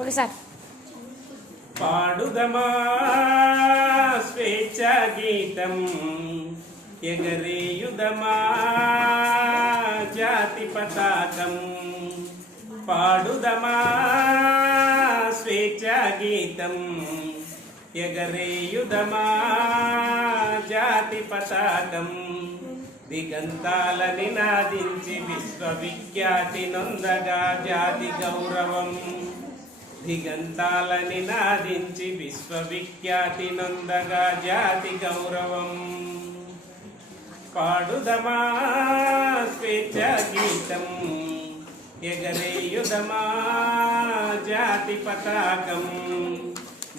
ఒకసారి పాడుదమా స్వేచ్ఛ గీతం, ఎగరేయుదమా జాతి పతాకం. పాడుదమా స్వేచ్ఛ గీతం, ఎగరేయుదమా జాతి పతాకం. దిగంతాల నినాదించి విశ్వవిఖ్యాతి నొందగా జాతి గౌరవం. దిగంతాల నినాదించి విశ్వవిఖ్యాతి నొందగా జాతి గౌరవం. పాడుదమా స్వేచ్ఛ గీతం, ఎగరేయుదమా జాతి పతాకం.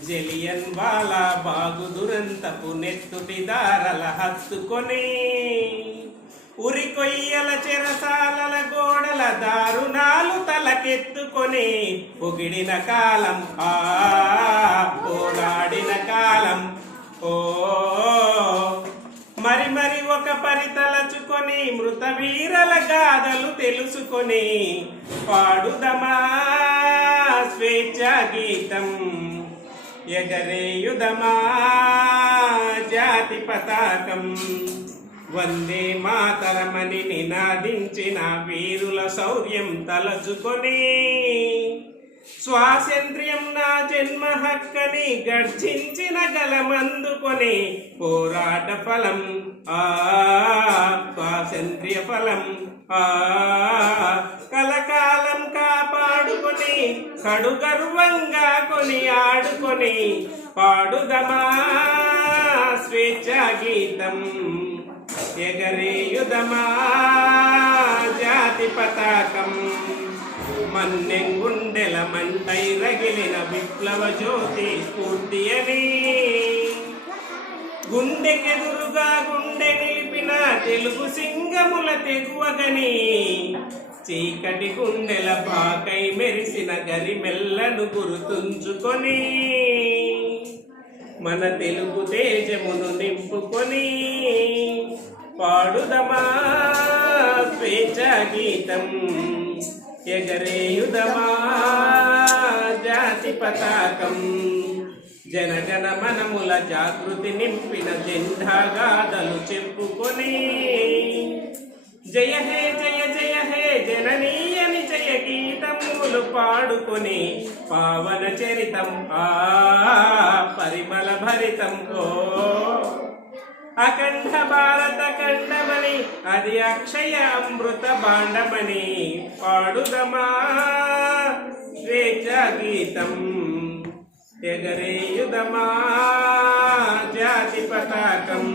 జలియన్ వాలా బాగు దురంతపు నెత్తుటి దారల హత్తుకొని, ఉరి కొయ్యల చెరసాలల గోడల దారుణాలు తలకెత్తుకొని, పొగిడిన కాలం పోరాడిన కాలం మరి మరి ఒక పరితలచుకొని, మృత వీరల గాథలు తెలుసుకొని, పాడుదమా స్వేచ్ఛ గీతం, ఎగరేయుదమా జాతి పతాకం. వందే మాతరమని నినాదించిన వీరుల శౌర్యం తలచుకొని, స్వాతంత్ర్యం నా జన్మ హక్కని గర్జించిన గలమందుకొని, పోరాట ఫలం స్వాతంత్ర్య ఫలం కలకాలం కాపాడుకొని, కడు గర్వంగా కొని ఆడుకొని, పాడుదమా స్వేచ్ఛ గీతం, ఎగరేయుదమా జాతి పతాకం. మన్నెంగుండెల మంటై రగిలిన విప్లవ జ్యోతి స్ఫూర్తి అని, గుండెకెదురుగా గుండె నిలిపిన తెలుగు సింగముల తెగువగని, చీకటి గుండెల బాకై మెరిసిన గరిమెల్లను గుర్తుంచుకొని, మన తెలుగు తేజమును నింపుకొని, పాడుదమా స్వేచ్ఛ గీతం, ఎగరేయుదమా జాతి పతాకం. జనగణ మనముల జాగృతి నింపిన జెండాగాథలు చెప్పుకొని, జయ హే జయ జయ హే జననీయని జయ గీతములు పాడుకొని, పావన చరితం పరిమళ భరితం అఖండ భారత ఖండమని, అది అక్షయ అమృత భాండమని, పాడుదమా స్వేచ్ఛ గీతం, ఎగరేయుదమా జాతి పతాకం.